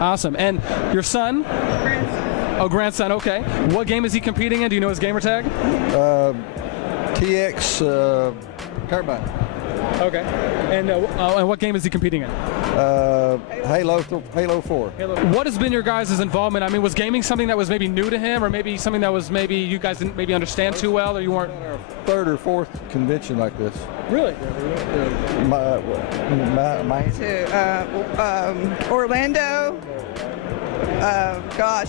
Awesome. And your son? Grandson. Oh, grandson. Okay. What game is he competing in? Do you know his gamer tag? TX Turbine. Okay. And what game is he competing in? Halo 4. What has been your guys' involvement? I mean, was gaming something that was maybe new to him, or maybe something that was maybe you guys didn't maybe understand too well, or you weren't? Our third or fourth convention like this. Really? To Orlando,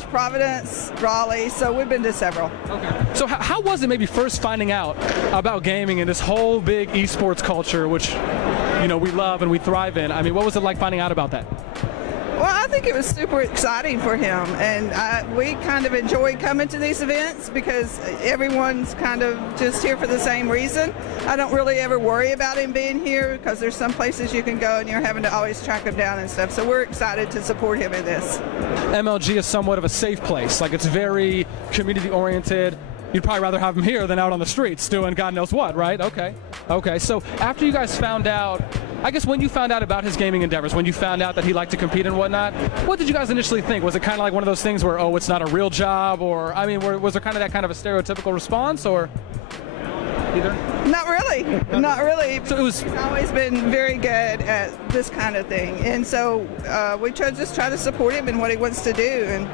Providence, Raleigh. So we've been to several. Okay. So how was it maybe first finding out about gaming and this whole big esports culture, which we love and we thrive in? I mean, what was it like finding out about that? Well, I think it was super exciting for him, and we kind of enjoy coming to these events because everyone's kind of just here for the same reason. I don't really ever worry about him being here because there's some places you can go and you're having to always track him down and stuff, so we're excited to support him in this. MLG is somewhat of a safe place. Like, it's very community-oriented. You'd probably rather have him here than out on the streets doing God knows what, right? Okay. Okay, so after you guys found out, I guess when you found out about his gaming endeavors, when you found out that he liked to compete and whatnot, what did you guys initially think? Was it kind of like one of those things where, oh, it's not a real job, or, I mean, was there kind of that kind of a stereotypical response, or either? Not really. Not really. So he's always been very good at this kind of thing, and so we just try to support him in what he wants to do, and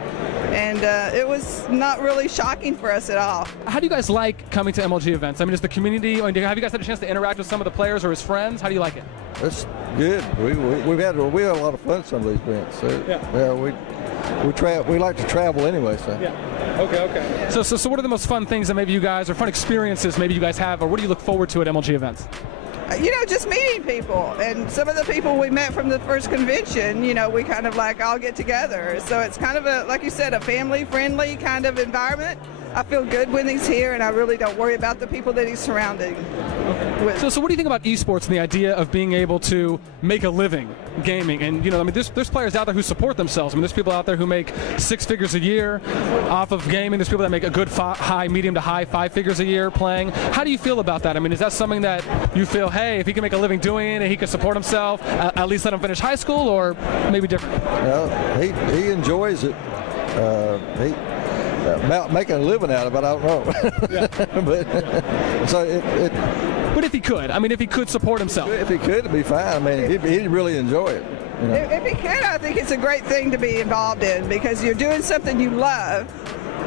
it was not really shocking for us at all. How do you guys like coming to MLG events? I mean, is the community, have you guys had a chance to interact with some of the players or his friends? How do you like it? It's good. We had a lot of fun at some of these events. So, yeah, we like to travel anyway. So. Yeah. Okay. So what are the most fun things that maybe you guys, or fun experiences maybe you guys have, or what do you look forward to at MLG events? Just meeting people, and some of the people we met from the first convention, we kind of like all get together. So it's kind of like you said, a family-friendly kind of environment. I feel good when he's here, and I really don't worry about the people that he's surrounded with. So what do you think about esports and the idea of being able to make a living gaming? And there's players out there who support themselves. I mean, there's people out there who make 6 figures a year off of gaming. There's people that make a good medium to high 5 figures a year playing. How do you feel about that? I mean, is that something that you feel, hey, if he can make a living doing it, he can support himself, at least let him finish high school, or maybe different? Well, he enjoys it. About making a living out of it, I don't know. Yeah. But if he could, if he could support himself. If he could, it'd be fine. I mean, he'd really enjoy it. If he could, I think it's a great thing to be involved in because you're doing something you love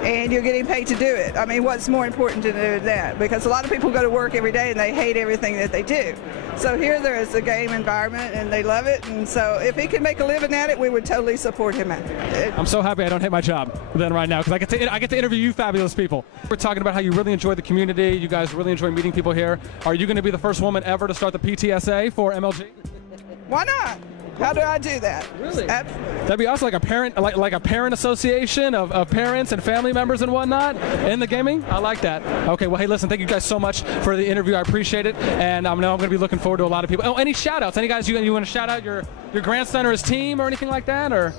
and you're getting paid to do it. I mean, what's more important to do than that? Because a lot of people go to work every day and they hate everything that they do. So here there is a game environment and they love it, and so if he can make a living at it, we would totally support him at it. I'm so happy I don't hate my job then right now because I get to interview you fabulous people. We're talking about how you really enjoy the community, you guys really enjoy meeting people here. Are you going to be the first woman ever to start the PTSA for MLG? Why not? How do I do that? Really? That'd be awesome, like a parent association of parents and family members and whatnot in the gaming. I like that. Okay, well, hey, listen, thank you guys so much for the interview. I appreciate it, and I know I'm going to be looking forward to a lot of people. Oh, any shout outs? Any guys you want to shout out your grandson or his team or anything like that, or?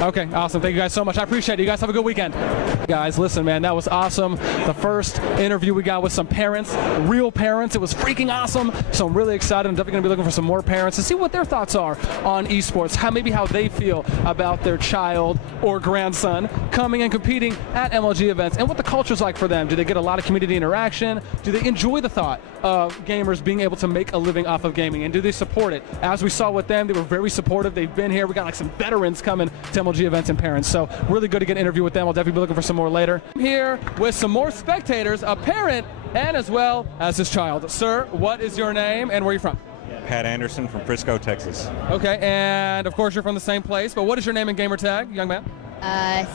Okay, awesome. Thank you guys so much. I appreciate it. You guys have a good weekend. Guys, listen, man, that was awesome. The first interview we got with some parents, real parents. It was freaking awesome. So I'm really excited. I'm definitely going to be looking for some more parents to see what their thoughts are on esports, how they feel about their child or grandson coming and competing at MLG events, and what the culture's like for them. Do they get a lot of community interaction? Do they enjoy the thought of gamers being able to make a living off of gaming? And do they support it? As we saw with them, they were very supportive. They've been here. We got like some veterans coming to MLG events and parents. So really good to get an interview with them. I'll definitely be looking for some more later. I'm here with some more spectators, a parent, and as well as his child. Sir, what is your name and where are you from? Pat Anderson from Frisco, Texas. Okay, and of course you're from the same place, but what is your name and gamer tag, young man?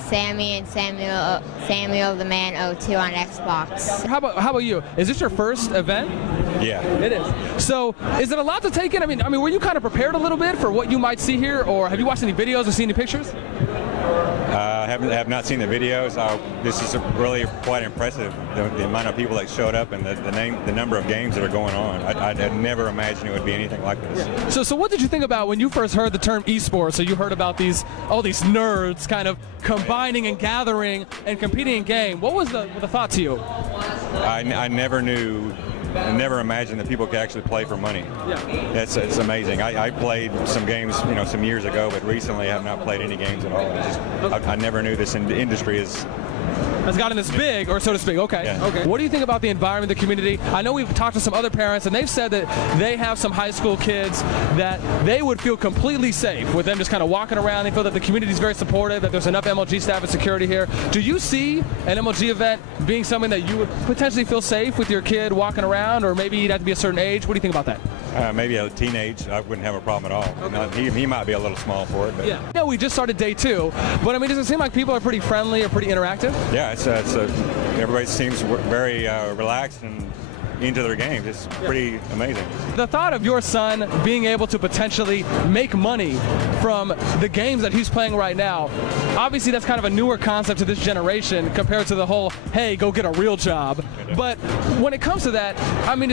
Sammy and Samuel the Man 02 on Xbox. How about you? Is this your first event? Yeah. It is. So, is it a lot to take in? I mean, were you kind of prepared a little bit for what you might see here, or have you watched any videos or seen any pictures? Have not seen the videos. This is really quite impressive. The amount of people that showed up and the number of games that are going on. I'd never imagined it would be anything like this. Yeah. So what did you think about when you first heard the term esports? So you heard about all these nerds kind of combining and gathering and competing in game. What was the thought to you? I never knew never imagined that people could actually play for money. Yeah. It's amazing. I played some games, some years ago, but recently I have not played any games at all. I never knew this industry has gotten this big, or so to speak. Okay. Yeah. Okay. What do you think about the environment, the community? I know we've talked to some other parents, and they've said that they have some high school kids that they would feel completely safe with them just kind of walking around. They feel that the community is very supportive, that there's enough MLG staff and security here. Do you see an MLG event being something that you would potentially feel safe with your kid walking around, or maybe you'd have to be a certain age? What do you think about that? Maybe a teenage, I wouldn't have a problem at all. Okay. He might be a little small for it. But Yeah. Yeah, we just started day 2, but I mean, does it seem like people are pretty friendly or pretty interactive? Yeah, everybody seems very relaxed and into their games. It's pretty amazing. The thought of your son being able to potentially make money from the games that he's playing right now, obviously that's kind of a newer concept to this generation compared to the whole, hey, go get a real job. But when it comes to that, I mean,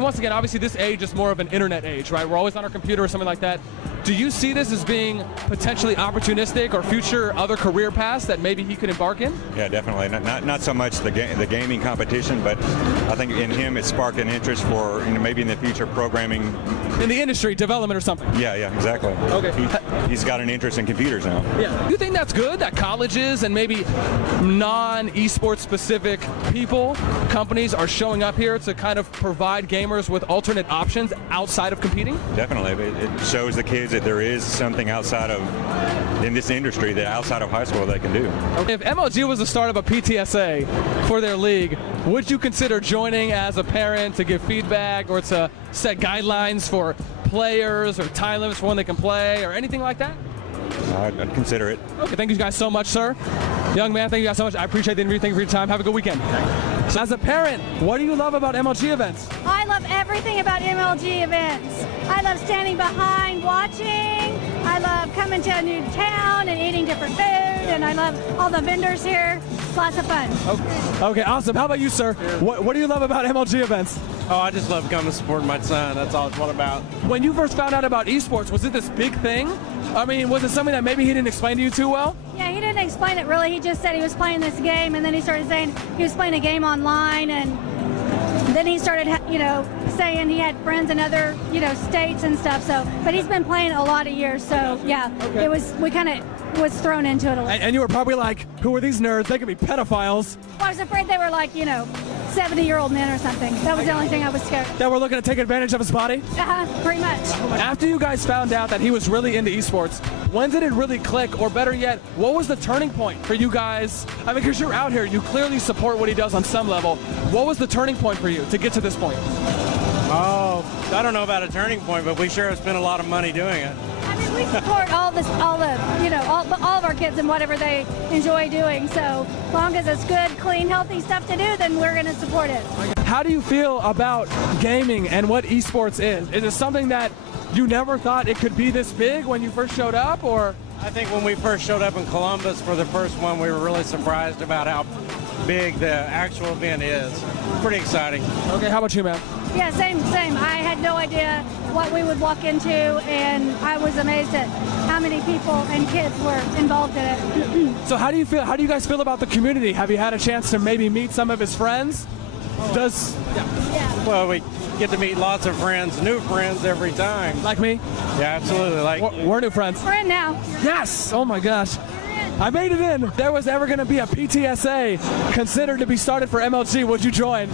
once again, obviously this age is more of an internet age, right? We're always on our computer or something like that. Do you see this as being potentially opportunistic or future other career paths that maybe he could embark in? Yeah, definitely. Not so much the gaming competition, but I think in him it sparked an interest for maybe in the future programming. In the industry, development or something? Yeah, exactly. Okay. He's got an interest in computers now. Yeah. Do you think that's good, that colleges and maybe non-esports specific people, companies are showing up here to kind of provide gamers with alternate options outside of competing? Definitely. It shows the kids that there is something in this industry that outside of high school they can do. If MLG was the start of a PTSA for their league, would you consider joining as a parent to give feedback or to set guidelines for players or time limits for when they can play or anything like that? I'd consider it. Okay, thank you guys so much, sir. Young man, thank you guys so much. I appreciate the interview. Thank you for your time. Have a good weekend. So as a parent, what do you love about MLG events? I love everything about MLG events. I love standing behind, watching. I love coming to a new town and eating different food, and I love all the vendors here. It's lots of fun. Okay, awesome. How about you, sir? What do you love about MLG events? Oh, I just love coming to support my son. That's all it's all about. When you first found out about esports, was it this big thing? I mean, was it something that maybe he didn't explain to you too well? Yeah, he didn't explain it really. He just said he was playing this game, and then he started saying he was playing a game online, and then he started, saying he had friends in other, states and stuff. So, but he's been playing a lot of years. So, yeah, we kind of was thrown into it a little. And you were probably like, who are these nerds? They could be pedophiles. Well, I was afraid they were like, 70-year-old men or something. That was the only thing I was scared. That were looking to take advantage of his body? Pretty much. After you guys found out that he was really into esports, when did it really click? Or better yet, what was the turning point for you guys? I mean, because you're out here, you clearly support what he does on some level. What was the turning point for you to get to this point? Oh, I don't know about a turning point, but we sure have spent a lot of money doing it. I mean, we support all of our kids and whatever they enjoy doing. So as long as it's good, clean, healthy stuff to do, then we're going to support it. How do you feel about gaming and what esports is? Is it something that you never thought it could be this big when you first showed up, or? I think when we first showed up in Columbus for the first one, we were really surprised about how big the actual event is. Pretty exciting. Okay, how about you, man? Yeah, same. I had no idea what we would walk into, and I was amazed at how many people and kids were involved in it. So how do you feel? How do you guys feel about the community? Have you had a chance to maybe meet some of his friends? Well, we get to meet lots of friends, new friends every time. Like me? Yeah, absolutely. We're new friends. We're in now. Yes! Oh my gosh. I made it in. If there was ever going to be a PTSA considered to be started for MLG, would you join?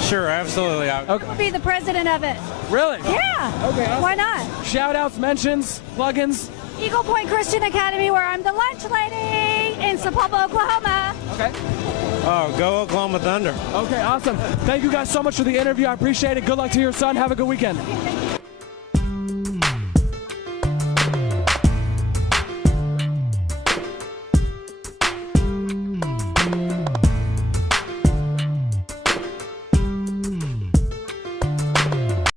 Sure, absolutely. Okay. We'll be the president of it. Really? Yeah. Okay. Awesome. Why not? Shout outs, mentions, plugins. Eagle Point Christian Academy, where I'm the lunch lady in Sapulpa, Oklahoma. Okay. Oh, go Oklahoma Thunder. Okay, awesome. Thank you guys so much for the interview. I appreciate it. Good luck to your son. Have a good weekend.